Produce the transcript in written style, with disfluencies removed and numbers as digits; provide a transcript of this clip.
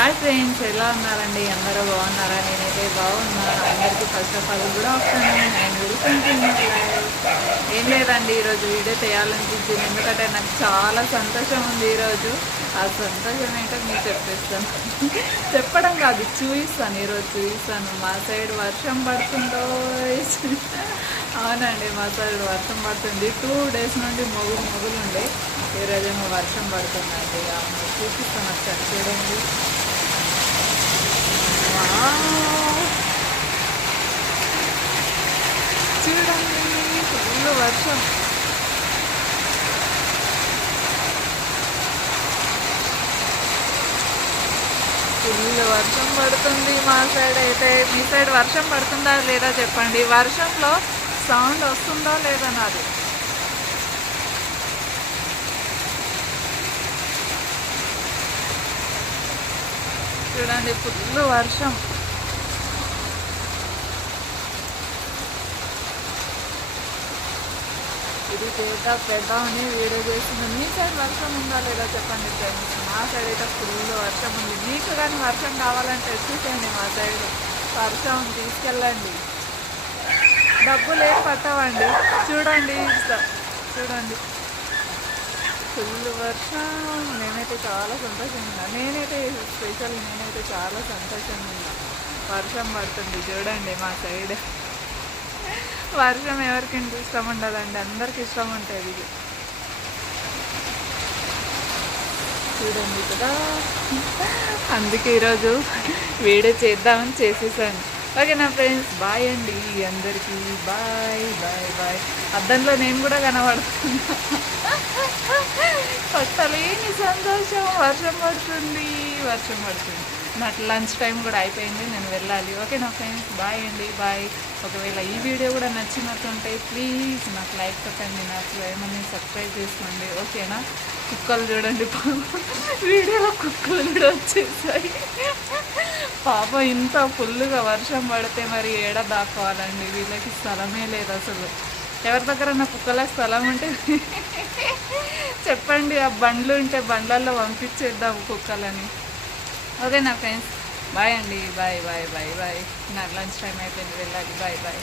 Hi friends, ఎలా ఉన్నారండి? అందరూ బాగున్నారా? నేనైతే బాగున్నాను. అందరికీ ఫస్ట్ ఆఫ్ ఆల్ కూడా afternoon and welcome to my life. ఏం లేదండి, ఈరోజు వీడియో చేయాలనిపించింది ఎందుకంటే నాకు చాలా సంతోషం ఉంది ఈరోజు. ఆ సంతోషం ఏంటో మీకు చెప్పేస్తాను. చెప్పడం కాదు, చూపిస్తాను. ఈరోజు చూపిస్తాను. మా సైడ్ వర్షం పడుతుందో. అవునండి, మా సైడ్ వర్షం పడుతుంది. 2 days నుండి మొగులు ఉండే. ఈరోజేమో వర్షం పడుతుందండి. చూపిస్తాను ఒకసారి చూడండి. చూడండి, ఫుల్ వర్షం. ఫుల్ వర్షం పడుతుంది మా సైడ్ అయితే. మీ సైడ్ వర్షం పడుతుందా లేదా చెప్పండి. వర్షంలో సౌండ్ వస్తుందో లేదా నాది. చూడండి, ఫుల్ వర్షం. ఇది పెడదామని వీడియో చేస్తున్నాను. మీ సైడ్ వర్షం ఉందా లేదా చెప్పండి ఫ్రెండ్స్. మా సైడ్ అయితే ఫుల్ వర్షం ఉంది. మీకు కానీ వర్షం కావాలంటే వచ్చేసేయండి. మా సైడ్ వర్షం తీసుకెళ్ళండి. డబ్బులు ఏం పట్టవండి. చూడండి చూడండి, ఫుల్ వర్షం. నేనైతే చాలా సంతోషంగా ఉన్నా. నేనైతే చాలా సంతోషంగా ఉన్నా. వర్షం పడుతుంది చూడండి మా సైడ్. వర్షం ఎవరికి ఇష్టం ఉండదండి, అందరికి ఇష్టం ఉంటుంది. ఇది చూడండి కదా, అందుకే ఈరోజు వీడియో చేద్దామని చేసేసాను. ఓకే నా ఫ్రెండ్స్, బాయ్ అండి అందరికీ. Bye bye bye. అద్దంలో నేను కూడా కనబడుతున్నా. పట్టలేని సంతోషం. వర్షం పడుతుంది. నాకు లంచ్ టైం కూడా అయిపోయింది, నేను వెళ్ళాలి. ఓకే నా ఫ్రెండ్స్, బాయ్ అండి, బాయ్. ఒకవేళ ఈ వీడియో కూడా నచ్చినట్టుంటే ప్లీజ్ నాకు లైక్ కొట్టండి, నాకు ఏమన్నా సబ్స్క్రైబ్ చేసుకోండి. ఓకేనా? కుక్కలు చూడండి, వీడియోలో కుక్కలు కూడా వచ్చేసాయి. పాప ఇంత ఫుల్గా వర్షం పడితే మరి ఏడ దాక్కోవాలండి. వీళ్ళకి స్థలమే లేదు అసలు. ఎవరి దగ్గర నా కుక్కల స్థలం ఉంటే చెప్పండి. ఆ బండ్లు ఉంటే బండ్లలో పంపించేద్దాము కుక్కలని. ఓకే నా ఫ్రెండ్స్, బాయ్ అండి, బాయ్ బాయ్ బాయ్ బాయ్. నాకు లంచ్ టైం అయిపోయింది, వెళ్ళాలి. Bye bye.